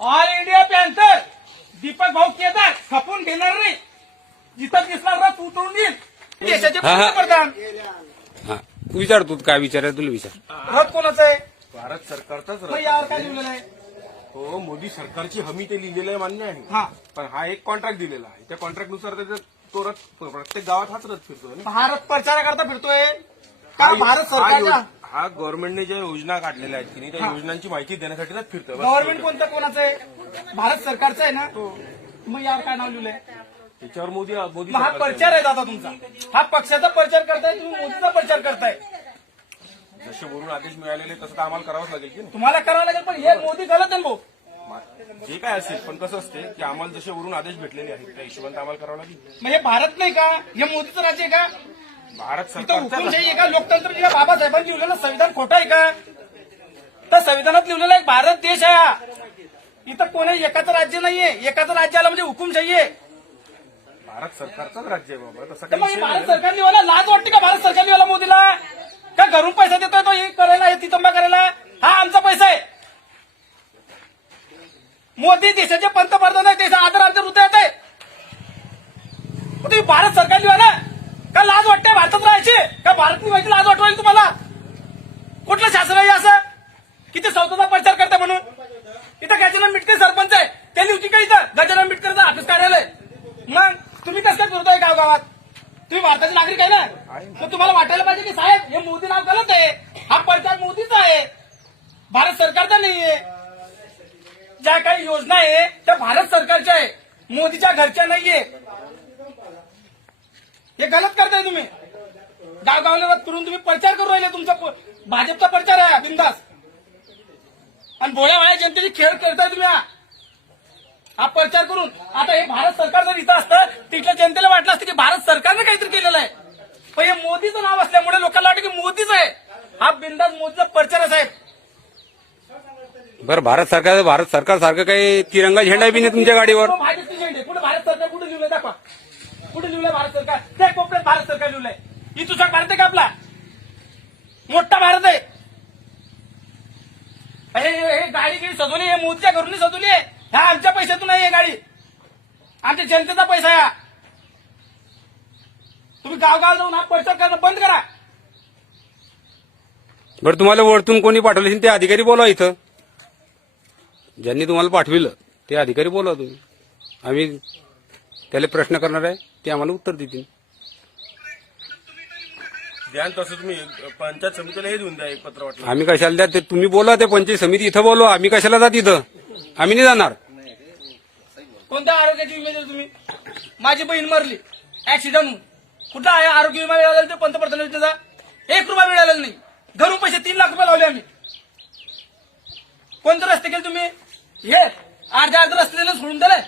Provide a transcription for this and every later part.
All India panther Deepak भाऊ केदार खपून घेणार नाही. जिथं दिसणार ना तू तोडून देईल देशाचे हा, हा. पंतप्रधान. हा. विचार तू काय विचार तुला विचार. रथ कोणाचं आहे? भारत सरकारचाच मग रथ. यावर काय लिहिलेलं आहे? हो मोदी सरकारची हमी ते लिहिलेलं आहे मान्य आहे. हा. पण हा एक कॉन्ट्रॅक्ट दिलेला आहे. त्या कॉन्ट्रॅक्टनुसार त्याच्यात तो रथ प्रत्येक गावात हाच रथ फिरतोय भारत प्रचाराकरता फिरतोय. का हा भारत सरकारच्या योज- हा गव्हर्नमेंटने ज्या योजना काढलेल्या आहेत की नाही त्या योजनांची माहिती देण्यासाठी फिरतोय. बस. गव्हर्नमेंट कोणतं कोणाचं आहे? भारत सरकारचं आहे ना? मग यावर काय नाव लिहिलंय? त्याच्यावर मोदी मोदी हा प्रचार आहे दादा तुमचा. हा पक्षाचा प्रचार करताय तुम्ही मोदीचा प्रचार करताय. जसे वरून आदेश मिळालेले तसं तर आम्हाला करावंच लागेल की तुम्हाला करावं लागेल पण हे मोदी गलत आहे भाऊ. नाही जे काय असेल पण कसं असते की आम्हाला जसे वरून आदेश भेटलेले आहेत त्या हिशोबाने तर आम्हाला करावं लागेल. मग हे भारत नाही का? हे मोदीचं राज्य आहे का? भारत सरकारचा हुकुमशाही आहे का लोकतंत्र जे बाबासाहेबांनी लिहिलेलं संविधान खोटं आहे का? तर संविधानात लिहिलेलं एक भारत देश आहे हा. इथं कोणी एकाचं राज्य नाहीये. एकाचं राज्य आलं म्हणजे हुकुमशाही आहे भारत सरकारचाच राज्य आहे बाबा तसं तर काही मग विषय भारत नाही. सरकार लिहायला लाज वाटते का भारत सरकार लिहायला मोदीला? का घरून पैसा देतोय तो हे करायला हे तितंबा करायला? हा आमचा पैसा आहे. मोदी देशाचे पंतप्रधान आहे त्याचा आदर आमच्या हृदयात आहे. मग तुम्ही भारत सरकार लिहा ना का लाज वाटते भारतात राहायची? का भारत माहिती लाज वाटवायची तुम्हाला? कुठलं शासन आहे असं? किती स्वतःचा प्रचार करता म्हणून? इथं गजानन मिटकर सरपंच आहे. त्यांनी होती का इथं? गजानन मिटकरचं ऑफिस कार्यालय. मग तुम्ही कसं करतोय गाव गावगावात? तुम्ही भारताचे नागरिक आहे ना? मग तुम्हाला वाटायला पाहिजे की साहेब हे मोदी नाव गलत आहे. हा प्रचार मोदीचा आहे. भारत सरकारचा नाहीये. ज्या काही योजना आहे त्या भारत सरकारच्या आहे. मोदीच्या घरच्या नाहीये. हे गलत करताय तुम्ही. गावगावला फिरून तुम्ही प्रचार करू राहिले तुमचा भाजपचा प्रचार आहे बिंदास. आणि भोळ्या वाळ्या जनतेची खेळ खेळताय तुम्ही हा. हा प्रचार करून आता हे भारत सरकार जर इथं असतं तिथल्या जनतेला वाटलं असतं की भारत सरकारने काहीतरी केलेलं आहे. पण हे मोदीचं नाव असल्यामुळे लोकांना वाटतं की मोदीच आहे. हा बिंदास मोदीचा प्रचार आहे साहेब. बरं भारत सरकार भारत सरकार सारखं काही तिरंगा झेंडा बी नाही तुमच्या गाडीवर तो भाजपची झेंडे कुठे भारत सरकार कुठे लिहिलंय दाखवा कुठे लिहिलंय भारत सरकार? त्या कोपऱ्यात भारत सरकार लिहिलंय. ही तुझा भारत आहे का आपला? मोठा भारत आहे. हे हे- गाडी गिडी सजवली हे मोदीच्या घरून सजवली आहे. ह्या आमच्या पैशातून नाही गाडी. आमच्या जनतेचा पैसा आहे तुम्ही गावगाव जाऊन हा प्रचार करणं बंद करा. बरं तुम्हाला वरतून कोणी पाठवलं ते अधिकारी बोलवा इथं. ज्यांनी तुम्हाला पाठविलं ते अधिकारी बोलवा तुम्ही. आम्ही त्याला प्रश्न करणार आहे ते आम्हाला उत्तर देतील. द्या न तसं तुम्ही पंचायत समितीला हे देऊन द्या एक पत्र वाटलं. आम्ही कशाला द्या ते तुम्ही बोला ते पंचायत समिती इथं बोलवा आम्ही कशाला जात इथं? आम्ही नाही जाणार. कोणत्या आरोग्याची विमा दिली तुम्ही? माझी बहीण मरली. ऍक्सिडेंट कुठला आहे? आरोग्य विमा मिळालेला ते पंतप्रधान योजनेचा एक रुपया मिळालेला नाही. घरून पैसे तीन लाख रुपये लावले आम्ही. कोणते रस्ते केले तुम्ही? हे अर्धे अर्धे रस्ते दिले सोडून दिले.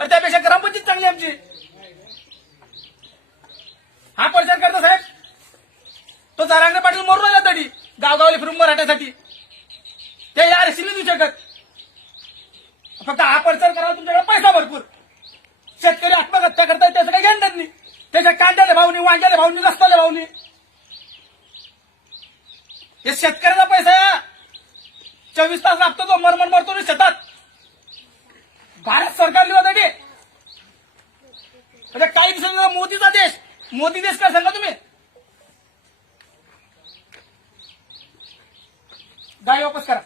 तर त्यापेक्षा ग्रामपंचायत चांगली आमची. हा प्रचार करता साहेब. तो जरांगे पाटील मरून राहिला तरी गावगावले फिरून मराठ्यासाठी. ते या रेसिपी देऊ शकत. फक्त हा प्रचार करा तुमच्याकडे पैसा भरपूर. शेतकरी आत्महत्या करतात त्याचं काही घेणार नाही. त्याच्या कांद्याला भावनी वांग्याला भावनी रस्त्याला भावनी हे शेतकऱ्याचा पैसा चोवीस तास लागतो तो मरमर मरतो शेतात. भारत सरकार लिहिण्यासाठी म्हणजे काही दिवसांनी मोदीचा देश. मोदी देश काय सांगा तुम्ही? गाडी वापस करा.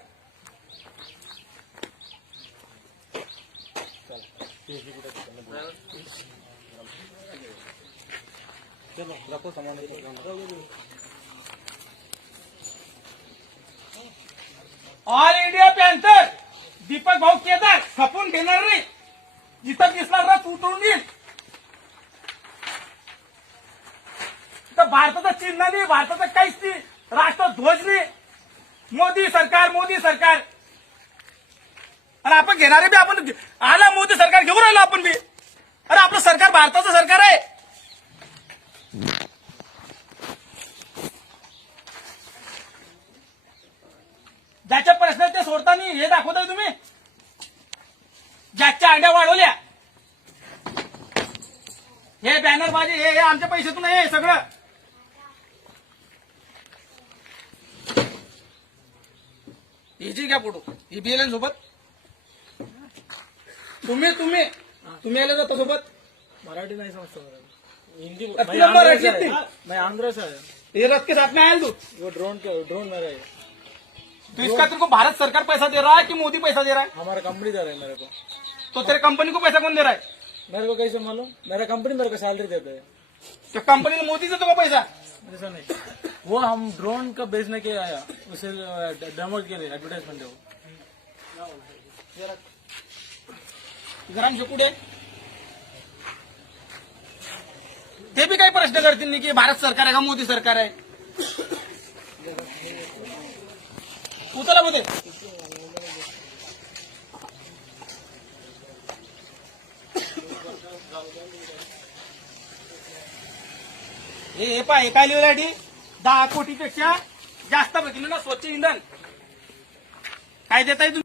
ऑल इंडिया पॅन्थर दीपक भाऊ केदार खपून घेणार नाही जिथं दिसणार ना तू तोडून येईल. तर भारताचं चिन्ह नाही भारताचं काहीच नाही. राष्ट्रध्वज नाही. मोदी सरकार मोदी सरकार. अरे आपण घेणारे बी आपण आला मोदी सरकार घेऊन राहिलो आपण बी. अरे आपलं सरकार भारताचं सरकार आहे ज्याच्या प्रश्न ते सोडताना हे दाखवताय तुम्ही? ज्याच्या अंड्या वाढवल्या. हे बॅनर माझे हे हे आमच्या पैशातून हे सगळं. हिची घ्या फोटो ही बिएलएन सोबत. तुम्ही तुम्ही तुम्ही आले जाता सोबत. मराठी नहीं मराठी हिंदी मैं मराठी? मैं आंध्र से आया ये रथ के साथ में आया तू वो ड्रोन ड्रोन है तो इसका तुमको भारत सरकार पैसा दे रहा है कि मोदी पैसा दे रहा है? हमारा कंपनी दे रहा है मेरे को। तो तेरे कंपनी को पैसा कौन दे रहा है? मेरे को कैसे मालूम? मेरा कंपनी मेरे को सैलरी देता है। तो कंपनी ने मोदी से तुमको पैसा? ऐसा नहीं। वो हम ड्रोन का बेचने के आया। उसे डेमो के लिए एडवर्टाइजमेंट है वो। जरा कुठे ते बी काही प्रश्न करतील की भारत सरकार आहे का मोदी सरकार आहे उचला मध्ये. हे पा हे काय लिहिलं आहे दहा कोटीपेक्षा जास्त बघितलं ना स्वच्छ इंधन. काय देताय तुम्ही?